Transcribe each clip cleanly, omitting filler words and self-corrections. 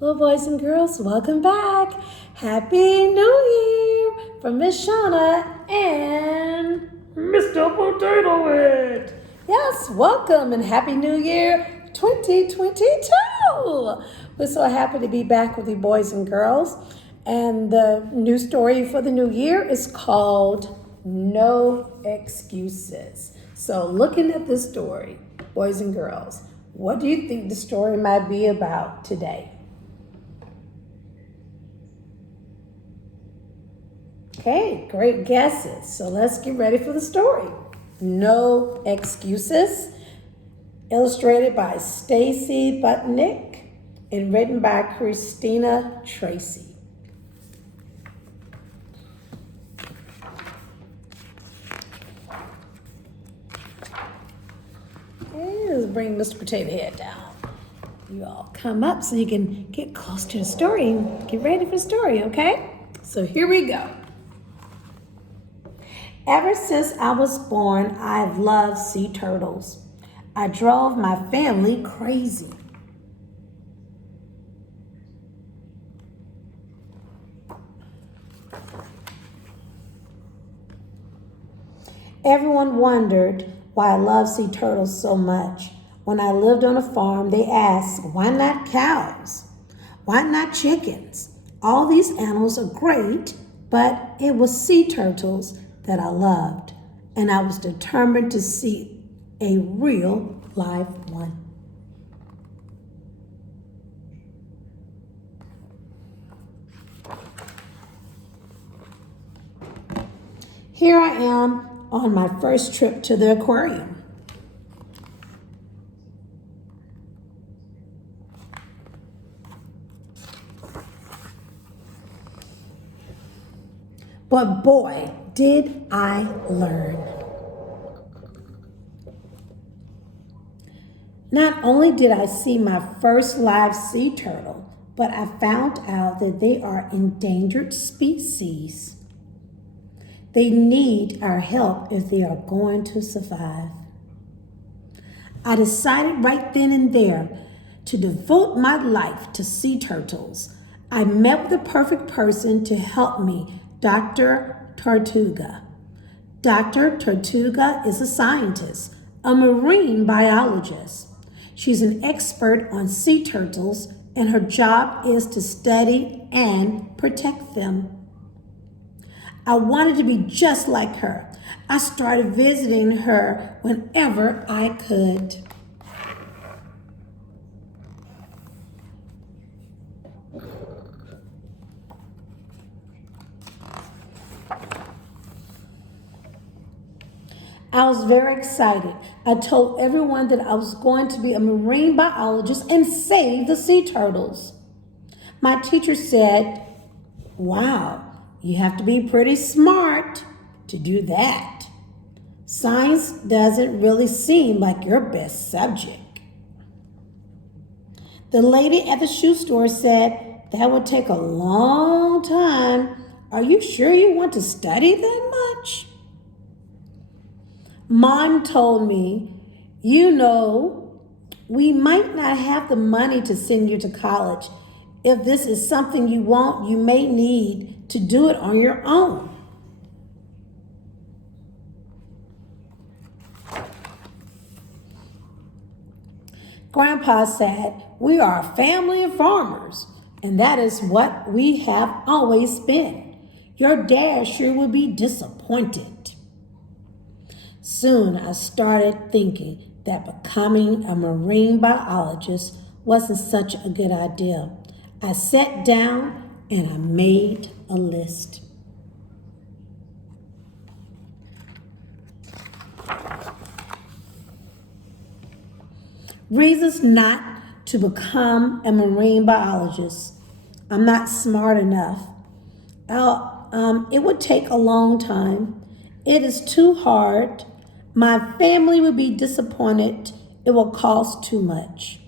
Well, boys and girls, welcome back. Happy New Year from Miss Shauna and Mr. Potato Head. Yes, welcome and Happy New Year 2022. We're so happy to be back with you, boys and girls. And the new story for the new year is called No Excuses. So, looking at this story, boys and girls, what do you think the story might be about today? Okay, great guesses. So let's get ready for the story. No Excuses, illustrated by Stacy Butnick and written by Christina Tracy. Okay, let's bring Mr. Potato Head down. You all come up so you can get close to the story and get ready for the story, okay? So here we go. Ever since I was born, I've loved sea turtles. I drove my family crazy. Everyone wondered why I loved sea turtles so much. When I lived on a farm, they asked, why not cows? Why not chickens? All these animals are great, but it was sea turtles that I loved, and I was determined to see a real live one. Here I am on my first trip to the aquarium. But boy, did I learn. Not only did I see my first live sea turtle, but I found out that they are endangered species. They need our help if they are going to survive. I decided right then and there to devote my life to sea turtles. I met with the perfect person to help me, Dr. Tortuga. Dr. Tortuga is a scientist, a marine biologist. She's an expert on sea turtles, and her job is to study and protect them. I wanted to be just like her. I started visiting her whenever I could. I was very excited. I told everyone that I was going to be a marine biologist and save the sea turtles. My teacher said, wow, you have to be pretty smart to do that. Science doesn't really seem like your best subject. The lady at the shoe store said, that would take a long time. Are you sure you want to study that much? Mom told me, we might not have the money to send you to college. If this is something you want, you may need to do it on your own. Grandpa said, we are a family of farmers, and that is what we have always been. Your dad sure would be disappointed. Soon I started thinking that becoming a marine biologist wasn't such a good idea. I sat down and I made a list. Reasons not to become a marine biologist. I'm not smart enough. It would take a long time. It is too hard. My family would be disappointed. It will cost too much.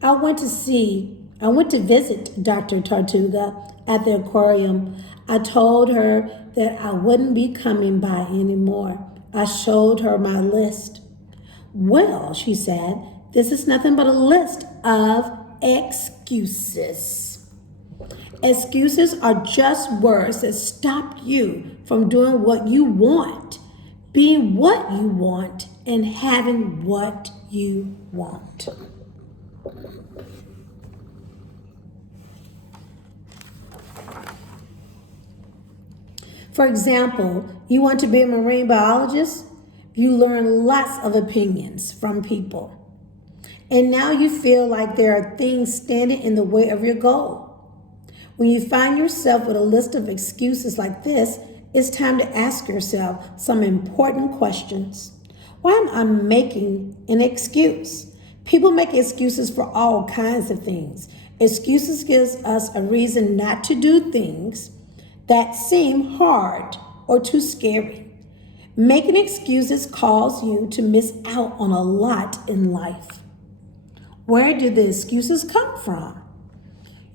I went to visit Dr. Tortuga at the aquarium. I told her that I wouldn't be coming by anymore. I showed her my list. Well, she said, this is nothing but a list of excuses. Excuses are just words that stop you from doing what you want, being what you want, and having what you want. For example, you want to be a marine biologist, you learn lots of opinions from people. And now you feel like there are things standing in the way of your goal. When you find yourself with a list of excuses like this, it's time to ask yourself some important questions. Why am I making an excuse? People make excuses for all kinds of things. Excuses gives us a reason not to do things that seem hard or too scary. Making excuses causes you to miss out on a lot in life. Where do the excuses come from?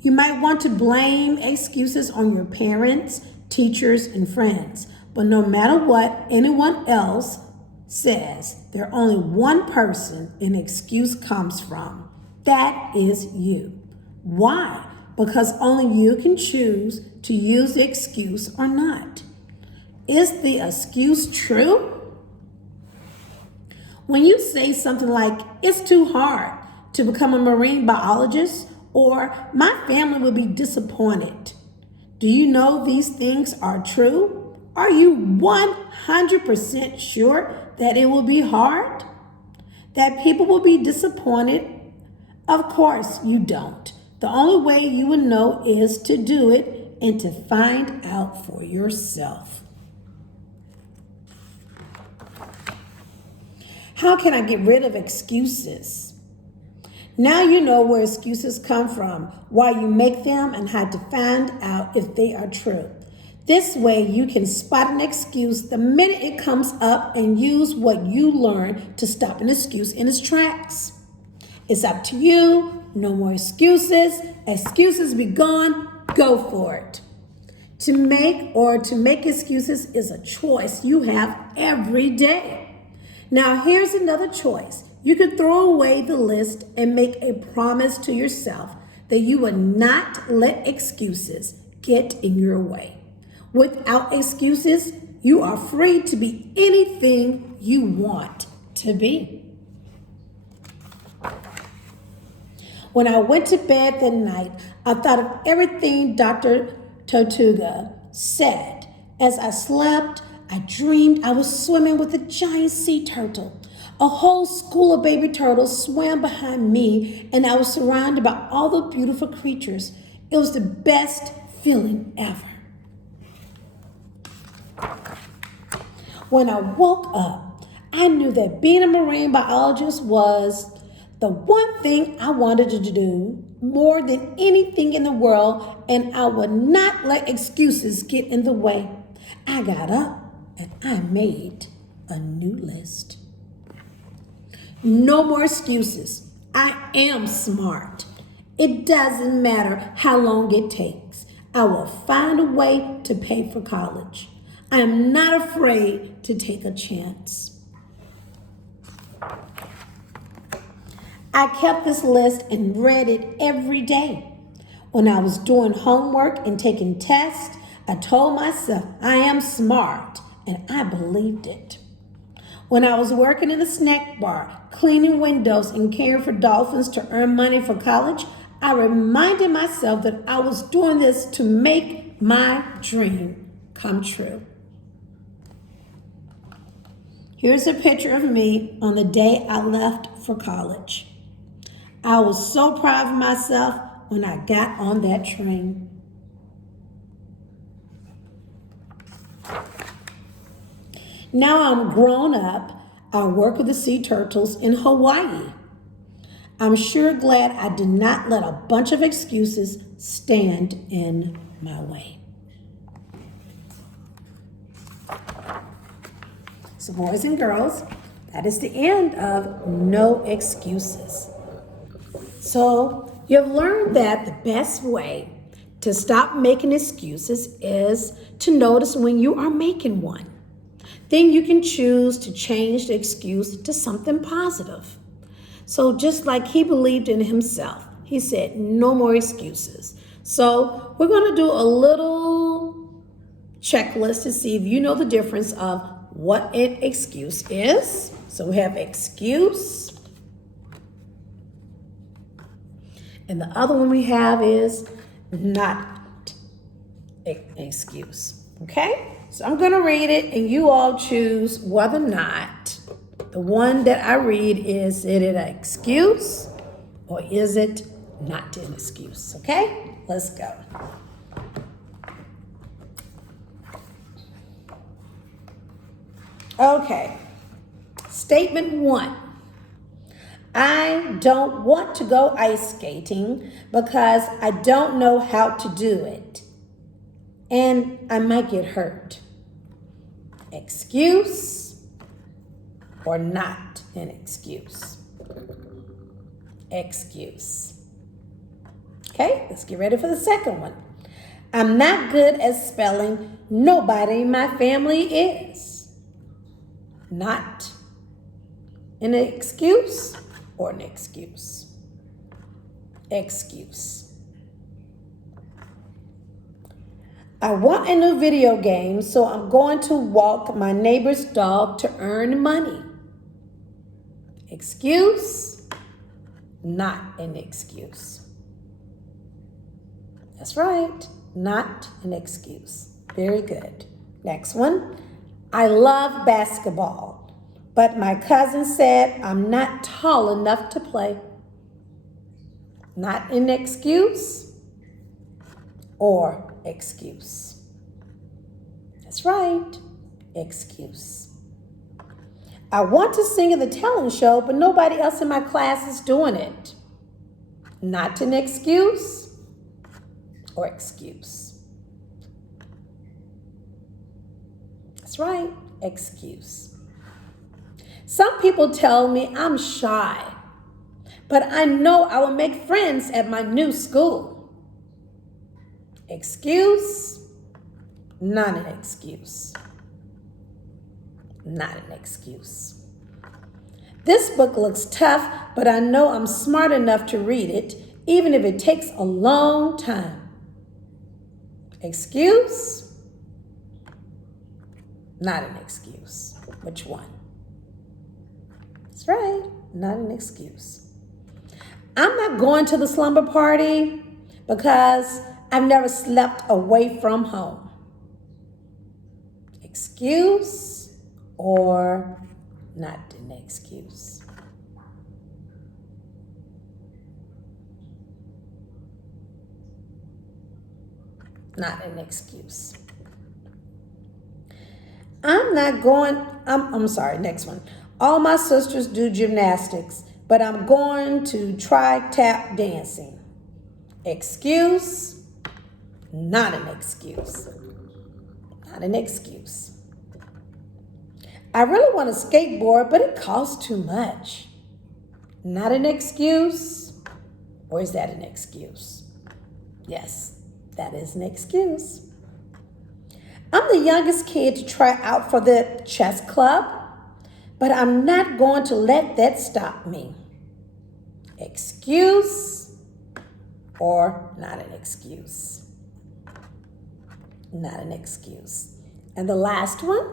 You might want to blame excuses on your parents, teachers, and friends. But no matter what anyone else says, there's only one person an excuse comes from. That is you. Why? Because only you can choose to use the excuse or not. Is the excuse true? When you say something like, it's too hard to become a marine biologist, or my family will be disappointed, do you know these things are true? Are you 100% sure that it will be hard? That people will be disappointed? Of course you don't. The only way you will know is to do it and to find out for yourself. How can I get rid of excuses? Now you know where excuses come from, why you make them, and how to find out if they are true. This way you can spot an excuse the minute it comes up and use what you learn to stop an excuse in its tracks. It's up to you. No more excuses. Excuses be gone. Go for it. To make excuses is a choice you have every day. Now here's another choice. You can throw away the list and make a promise to yourself that you will not let excuses get in your way. Without excuses, you are free to be anything you want to be. When I went to bed that night, I thought of everything Dr. Tortuga said. As I slept, I dreamed I was swimming with a giant sea turtle. A whole school of baby turtles swam behind me, and I was surrounded by all the beautiful creatures. It was the best feeling ever. When I woke up, I knew that being a marine biologist was the one thing I wanted to do more than anything in the world, and I would not let excuses get in the way. I got up and I made a new list. No more excuses. I am smart. It doesn't matter how long it takes. I will find a way to pay for college. I am not afraid to take a chance. I kept this list and read it every day. When I was doing homework and taking tests, I told myself I am smart, and I believed it. When I was working in the snack bar, cleaning windows and caring for dolphins to earn money for college, I reminded myself that I was doing this to make my dream come true. Here's a picture of me on the day I left for college. I was so proud of myself when I got on that train. Now I'm grown up. I work with the sea turtles in Hawaii. I'm sure glad I did not let a bunch of excuses stand in my way. So boys and girls, that is the end of No Excuses. So you've learned that the best way to stop making excuses is to notice when you are making one. Then you can choose to change the excuse to something positive. So just like he believed in himself, He said, no more excuses. So we're going to do a little checklist to see if you know the difference of what an excuse is. So we have excuse. And the other one we have is not an excuse. Okay? So I'm going to read it and you all choose whether or not the one that I read, is it an excuse or is it not an excuse? Okay? Let's go. Okay. Statement 1. I don't want to go ice skating because I don't know how to do it, and I might get hurt. Excuse or not an excuse? Excuse. Okay, let's get ready for the second one. I'm not good at spelling. Nobody in my family is. Not an excuse or an excuse? Excuse. I want a new video game, so I'm going to walk my neighbor's dog to earn money. Excuse? Not an excuse. That's right, not an excuse. Very good. Next one. I love basketball, but my cousin said I'm not tall enough to play. Not an excuse or excuse? That's right, excuse. I want to sing in the talent show, but nobody else in my class is doing it. Not an excuse or excuse? That's right, excuse. Some people tell me I'm shy, but I know I will make friends at my new school. Excuse? Not an excuse. Not an excuse. This book looks tough, but I know I'm smart enough to read it, even if it takes a long time. Excuse? Not an excuse. Which one? That's right, not an excuse. I'm not going to the slumber party because I've never slept away from home. Excuse or not an excuse? Not an excuse. I'm sorry, next one. All my sisters do gymnastics, but I'm going to try tap dancing. Excuse? Not an excuse. Not an excuse. I really want to skateboard, but it costs too much. Not an excuse? Or is that an excuse? Yes, that is an excuse. I'm the youngest kid to try out for the chess club, but I'm not going to let that stop me. Excuse or not an excuse? Not an excuse. And the last one,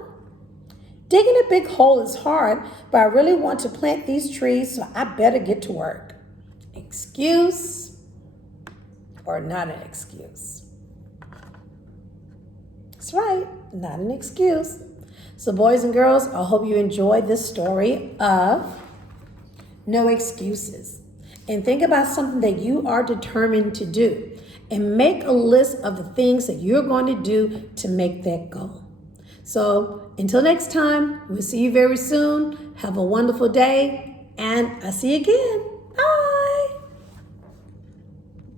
digging a big hole is hard, but I really want to plant these trees, so I better get to work. Excuse or not an excuse? That's right, not an excuse. So boys and girls, I hope you enjoyed this story of no excuses. And think about something that you are determined to do. And make a list of the things that you're going to do to make that goal. So until next time, we'll see you very soon. Have a wonderful day. And I'll see you again. Bye.